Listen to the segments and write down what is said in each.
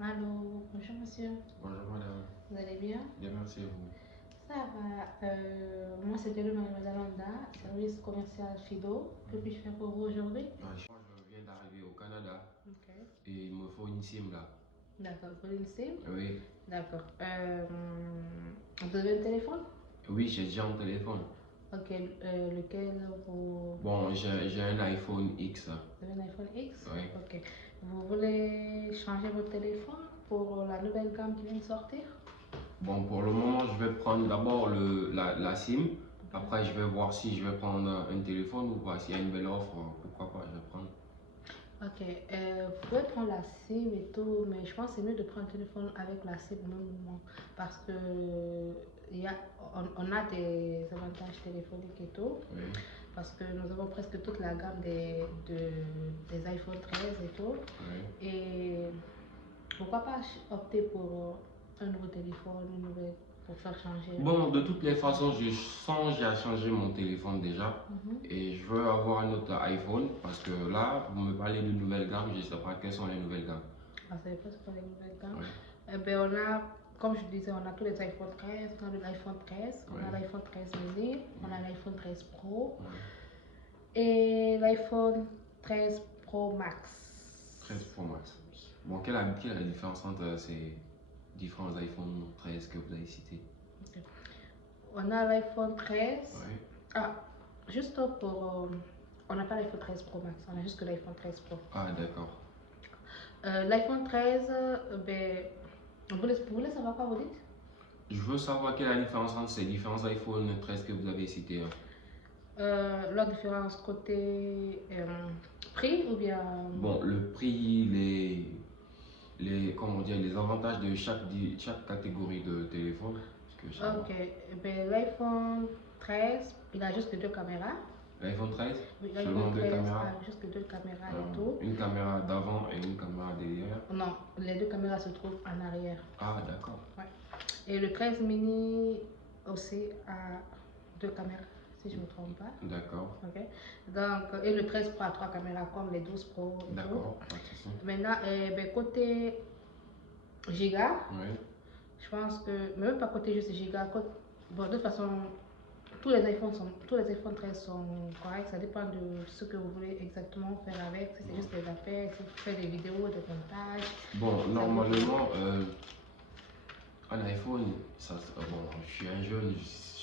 Allô, bonjour monsieur. Bonjour madame. Vous allez bien? Bien, merci à vous. Ça va. Moi, c'était le mademoiselle Amanda, service commercial Fido. Que puis-je faire pour vous aujourd'hui? Moi, je viens d'arriver au Canada Ok. et il me faut une SIM là. D'accord, vous voulez une SIM? Oui, D'accord. Vous avez un téléphone? oui, j'ai déjà un téléphone. Ok, lequel vous... Bon, j'ai un iPhone X là. Vous avez un iPhone X? Oui. Ok. Vous voulez changer votre téléphone pour la nouvelle gamme qui vient de sortir? Bon, pour le moment, je vais prendre d'abord la SIM. Après, je vais voir si je vais prendre un téléphone ou pas. S'il y a une belle offre, pourquoi pas, je vais prendre. Ok, vous pouvez prendre la SIM et tout, mais je pense que c'est mieux de prendre un téléphone avec la SIM au même moment parce que on a des avantages téléphoniques et tout, Oui. parce que nous avons presque toute la gamme des iPhone 13 et tout. Oui. Et pourquoi pas opter pour un nouveau téléphone, une nouvelle, pour faire changer. Bon, de toutes les façons, je songe à changer mon téléphone déjà. Et je veux avoir un autre iPhone parce que là, vous me parlez de nouvelles gammes, je ne sais pas quelles sont les nouvelles gammes. Ah, ça dépend c'est quoi les nouvelles gammes. Oui. Eh ben, on a, comme je disais, on a tous les iPhone 13, on a l'iPhone 13, on a Oui. l'iPhone 13 mini, on a l'iPhone 13 Pro Oui. et l'iPhone 13 Pro Max. 13 Pro Max. Bon, quelle est la différence entre ces différents iPhone 13 que vous avez cités? Ok. On a l'iPhone 13. Oui. Ah, juste pour. On n'a pas l'iPhone 13 Pro Max, on a juste que l'iPhone 13 Pro. Ah, d'accord. L'iPhone 13, ben, vous voulez savoir quoi vous dites? Je veux savoir quelle est la différence entre ces différents iPhone 13 que vous avez cités, hein. Leur différence côté prix ou bien. Bon, le prix, comment dire, les avantages de chaque catégorie de téléphone, que je savoir. Ok, ben, l'iPhone 13, il a juste deux caméras. L'iPhone 13, Oui, seulement l'iPhone deux 13 caméras. a juste deux caméras et tout. Une caméra d'avant et une caméra derrière. Non, les deux caméras se trouvent en arrière. Ah, d'accord. Ouais. Et le 13 mini aussi a deux caméras, si je ne me trompe pas. D'accord. Ok. Donc, et le 13 Pro a trois caméras comme les 12 Pro et tout. D'accord, pas de souci. Maintenant, ben, côté giga, Oui. je pense que, même pas côté juste giga, bon, de toute façon, tous les iPhone 13 sont corrects. Ça dépend de ce que vous voulez exactement faire avec. Si c'est juste des appels, si vous faites des vidéos, des montages. Bon, normalement, un iPhone, bon, je suis un jeune,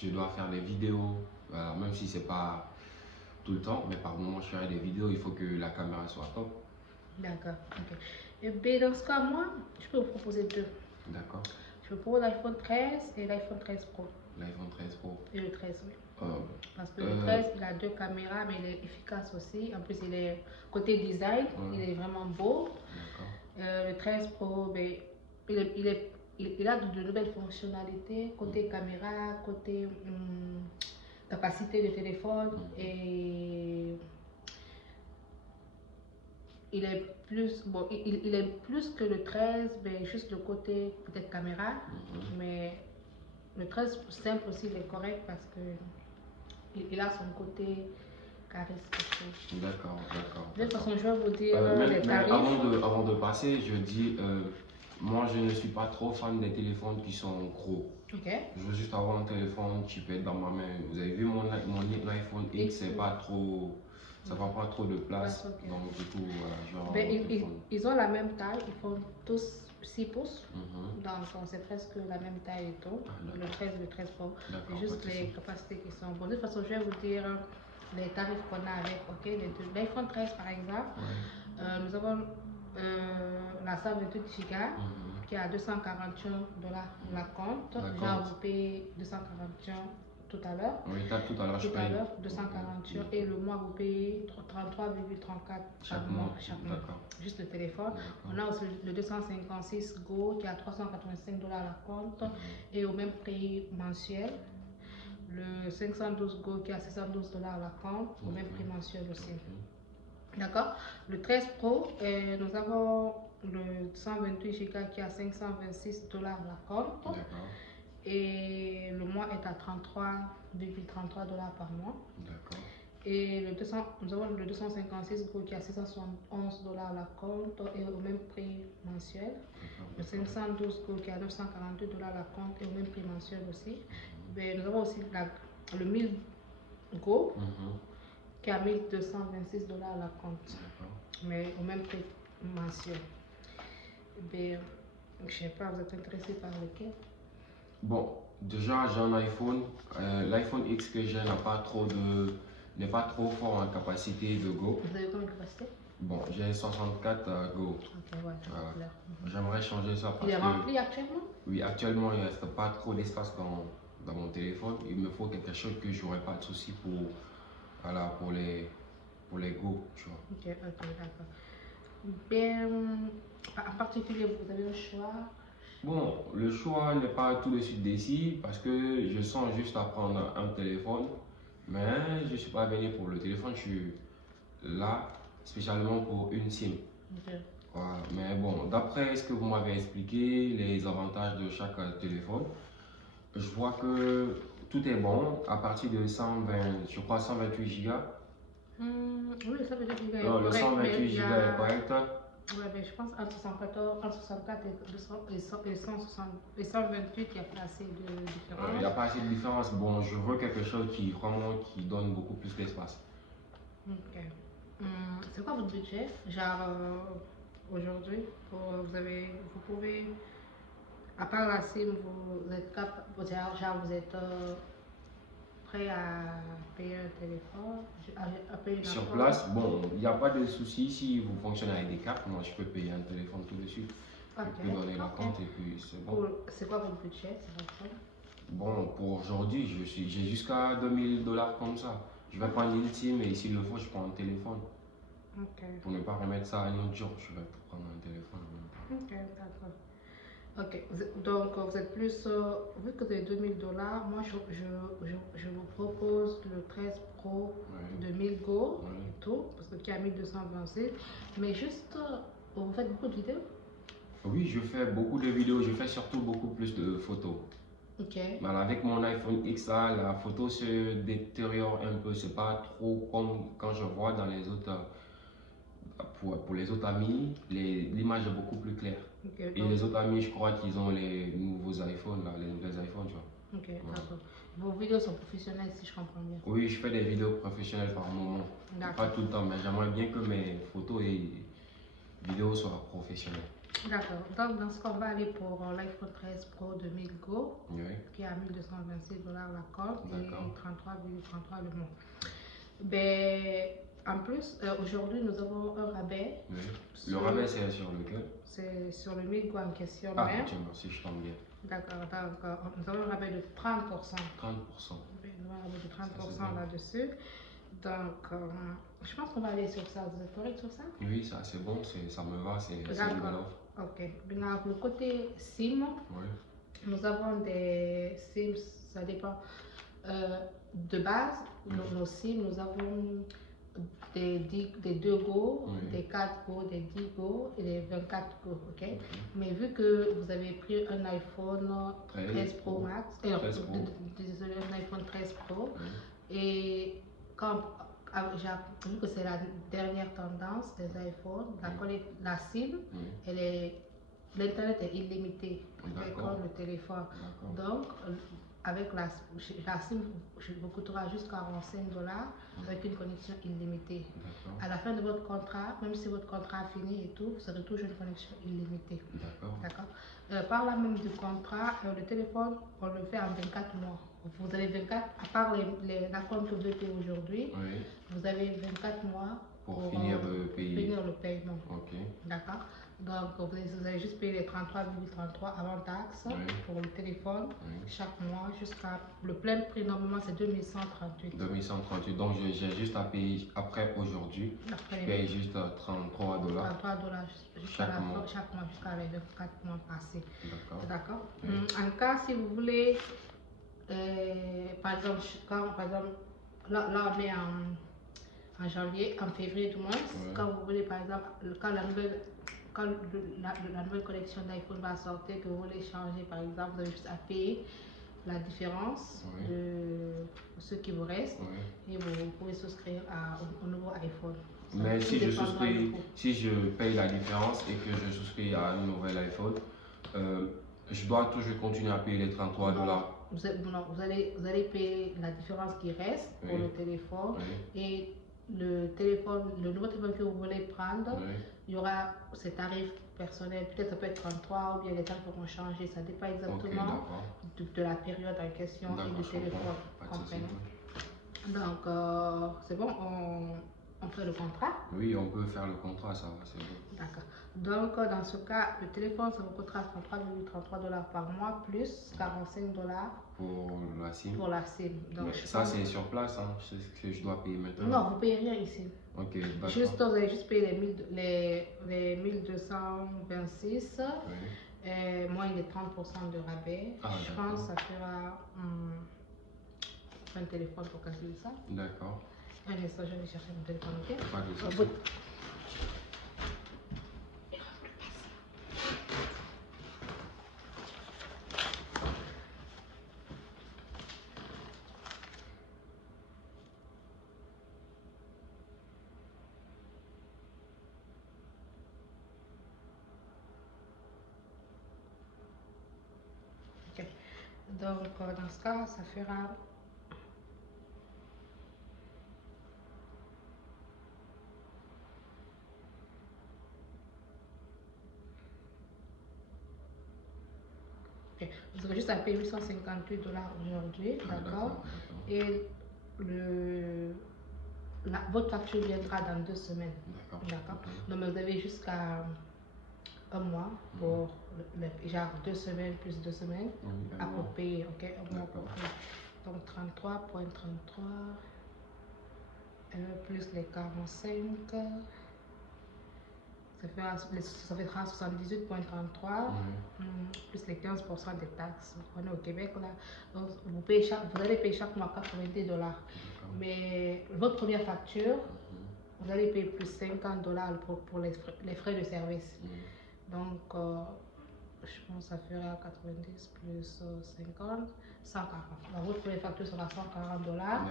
je dois faire des vidéos, même si c'est pas tout le temps, mais par moment je ferai des vidéos, il faut que la caméra soit top. D'accord, ok. Et bien, dans ce cas, moi, je peux vous proposer deux. D'accord. Je vous propose l'iPhone 13 et l'iPhone 13 Pro. L'iPhone 13 Pro. Et le 13, oui. Euh, Parce que le 13, il a deux caméras, mais il est efficace aussi. En plus, il est côté design, il est vraiment beau. D'accord. Le 13 Pro, ben, il a de nouvelles fonctionnalités côté caméra, côté capacité de téléphone et il est plus bon, il est plus que le 13, mais juste le côté peut-être caméra, mais le 13 simple aussi il est correct parce que il a son côté charisme. D'accord, d'accord. De toute façon, je vais vous dire les Mais tarifs. avant de passer, je dis, moi je ne suis pas trop fan des téléphones qui sont gros. Ok. Je veux juste avoir un téléphone qui peut être dans ma main. Vous avez vu mon iPhone X, c'est pas trop, ça prend pas trop de place. Ok. Donc du coup, voilà, je vais avoir Ben, mon téléphone. ils ont la même taille, ils font tous 6 pouces. Donc c'est presque la même taille et tout. Le 13 et le 13 Pro. C'est juste les capacités qui sont bonnes. De toute façon, je vais vous dire les tarifs qu'on a avec. Ok, l'iPhone 13 par exemple, nous avons la 128 Go qui est à 241 $ la compte. Genre, vous payez 241 tout à l'heure. Oui, tout à l'heure, je Tout à paye. l'heure, 241 et le mois, vous payez 33,34 chaque mois. Chaque mois. Juste le téléphone. On a aussi le 256 Go qui est à 385 $ la compte et au même prix mensuel. Le 512 Go qui est à 612 $ la compte, au même prix mensuel aussi. D'accord. Le 13 Pro, nous avons le 128 Go qui est à 526 $ la compte. D'accord. Et le mois est à 33,33 $ par mois. D'accord. Et nous avons le 256 Go qui est à 671 $ la compte et au même prix mensuel. Le 512 Go qui est à 942 $ la compte et au même prix mensuel aussi. Mais nous avons aussi le 1000 Go qui est à 1226 $ la compte. Mais au même prix mensuel. Mais, je ne sais pas, vous êtes intéressé par lequel? Bon, déjà j'ai un iPhone. L'iPhone X que j'ai n'est pas trop fort en capacité de Go. Vous avez combien de capacité? Bon, j'ai 64 Go. Ok, ouais, J'aimerais changer ça parce il est rempli actuellement? Oui, actuellement il ne reste pas trop d'espace dans mon téléphone. Il me faut quelque chose que je n'aurai pas de souci pour les Go, tu vois. Ok, d'accord. Bien, en particulier, vous avez un choix? Bon, le choix n'est pas tout de suite décis parce que je sens juste à prendre un téléphone, mais je ne suis pas venu pour le téléphone, je suis là spécialement pour une SIM. Okay. Voilà. Mais bon, d'après ce que vous m'avez expliqué, les avantages de chaque téléphone, je vois que tout est bon à partir de 120, je crois 128 Go. Oui, ça veut dire qu'il est Non, le correct, 128 Go est correct. Ouais, mais je pense entre 64 et 128, il n'y a pas assez de différence. Il n'y a pas assez de différence. Bon, je veux quelque chose qui donne beaucoup plus d'espace. Ok. C'est quoi votre budget? Genre, aujourd'hui, vous pouvez, à part la SIM, vous êtes prêt à payer un téléphone, à payer une Sur place, bon, il n'y a pas de souci. Si vous fonctionnez avec des cartes, moi je peux payer un téléphone tout de suite. Je peux donner la compte et puis c'est bon. C'est quoi votre budget? Bon, pour aujourd'hui, j'ai jusqu'à 2000 $ comme ça. Je vais prendre l'ultime et s'il le faut, je prends un téléphone. Pour ne pas remettre ça à un autre jour, je vais prendre un téléphone. Ok, d'accord. Ok, donc vous êtes plus, vu que c'est 2000 $, moi je vous propose le 13 Pro de 1000 Go et tout, parce que qui a 1226, mais juste, vous faites beaucoup de vidéos? Oui, je fais beaucoup de vidéos, je fais surtout beaucoup plus de photos. Ok. Mais avec mon iPhone XA, la photo se détériore un peu, c'est pas trop comme quand je vois dans les autres, pour les autres amis, l'image est beaucoup plus claire. Okay, et les autres amis, je crois qu'ils ont les nouveaux iPhones, là, les nouvelles iPhones, tu vois. Ok, d'accord. Vos vidéos sont professionnelles, si je comprends bien. Oui, je fais des vidéos professionnelles par moment. Pas tout le temps, mais j'aimerais bien que mes photos et vidéos soient professionnelles. D'accord. Donc, dans ce qu'on va aller pour l'iPhone 13 Pro de 1000 Go, qui est à 1226 $ la compte et 33,33 le mois. Ben, en plus, aujourd'hui, nous avons un rabais. Oui. Le rabais, c'est sur lequel? C'est sur le 1000 Go en question même. même. Tiens, merci, je tombe bien. D'accord, nous avons un rabais de 30%. 30%. Oui, nous avons un rabais de 30% là-dessus. Donc, je pense qu'on va aller sur ça. Vous êtes correct sur ça? Oui, ça c'est bon, ça me va, c'est une belle offre. Ok. Maintenant, pour le côté SIM, nous avons des SIM, ça dépend. De base, nos SIM, nous avons des 2 Go, des 4 Go, des 10 Go et des 24 Go. Okay? Mais vu que vous avez pris un iPhone 13 Pro Max, désolé, un iPhone 13 Pro, et vu que c'est la dernière tendance des iPhones, la SIM, l'internet est illimité, comme le téléphone. Donc, avec la SIM, vous coûtera juste 45 $ avec une connexion illimitée. À la fin de votre contrat, même si votre contrat est fini et tout, vous aurez toujours une connexion illimitée. D'accord. Par la même du contrat, le téléphone, on le fait en 24 mois. Vous avez 24, à part la compte que vous devez payer aujourd'hui, vous avez 24 mois pour finir le paiement. D'accord. Donc, vous allez juste payer les 33,33 avant taxe pour le téléphone chaque mois jusqu'à le plein prix. Normalement, c'est 2138. 2138. Donc, j'ai juste à payer après aujourd'hui. Je paye juste 33 $. 33 $ chaque mois jusqu'à les 24 mois passés. D'accord. En cas, si vous voulez, par exemple, là on est en janvier, en février du moins, quand vous voulez, par exemple, quand la nouvelle collection d'iPhone va sortir, que vous voulez changer, par exemple, vous avez juste à payer la différence de ce qui vous reste et vous pouvez souscrire au nouveau iPhone. Mais si je paye la différence et que je souscris à un nouvel iPhone, je dois toujours continuer à payer les 33 dollars. Vous allez payer la différence qui reste pour le téléphone et le nouveau téléphone que vous voulez prendre, il y aura ces tarifs personnels. Peut-être ça peut être 33 ou bien les tarifs pourront changer. Ça dépend exactement de la période en question et du téléphone. Donc, c'est bon, on fait le contrat? Oui, on peut faire le contrat, ça va, c'est bon. D'accord. Donc, dans ce cas, le téléphone, ça vous coûtera 33,33 dollars par mois plus 45 dollars pour la SIM. Pour la SIM. Donc, ça, c'est sur place, hein, c'est ce que je dois payer maintenant. Non, vous ne payez rien ici. Ok, d'accord. Vous allez juste payer les 1226. Et moins les 30% de rabais. Je pense que ça fera un téléphone pour calculer ça. D'accord. Un instant, je vais chercher mon téléphone, ok? Pas de souci. Ok. Donc, dans ce cas, ça fera... Vous aurez juste à payer 858 dollars aujourd'hui, d'accord? Et votre facture viendra dans 2 semaines, d'accord? Donc vous avez jusqu'à un mois pour, genre 2 semaines plus 2 semaines à pour payer, ok? Un mois pour payer. Donc 33,33 plus les 45. Ça fera 78,33 plus les 15% des taxes. On est au Québec là. Donc vous allez payer chaque mois 90 dollars. Mais votre première facture, vous allez payer plus 50 dollars pour les frais de service. Donc je pense que ça fera 90 plus 50, 140. Donc votre première facture sera 140 dollars.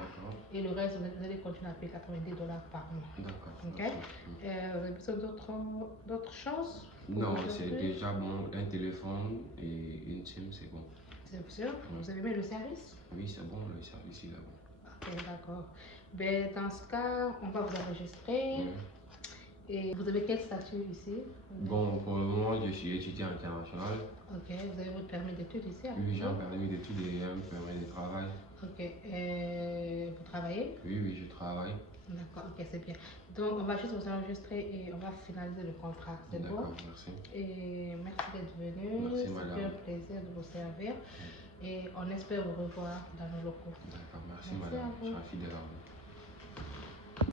Et le reste, vous allez continuer à payer 90 dollars par mois. D'accord. Ok? Vous avez besoin d'autres choses? Non, c'est déjà bon. Un téléphone et une SIM, c'est bon. C'est sûr? Vous avez aimé le service? Oui, c'est bon, le service il est bon. Ok, d'accord. Ben, dans ce cas, on va vous enregistrer. Et vous avez quel statut ici? Bon, pour le moment, je suis étudiant international. Ok, vous avez votre permis d'études ici? Oui, j'ai un permis d'études et un permis de travail. Ok, et vous travaillez? Oui, je travaille. D'accord, ok, c'est bien. Donc, on va juste vous enregistrer et on va finaliser le contrat. C'est bon? D'accord, merci. Et merci d'être venu. Merci, madame. C'était un plaisir de vous servir. Et on espère vous revoir dans nos locaux. D'accord, merci madame. Je suis fidèle à vous.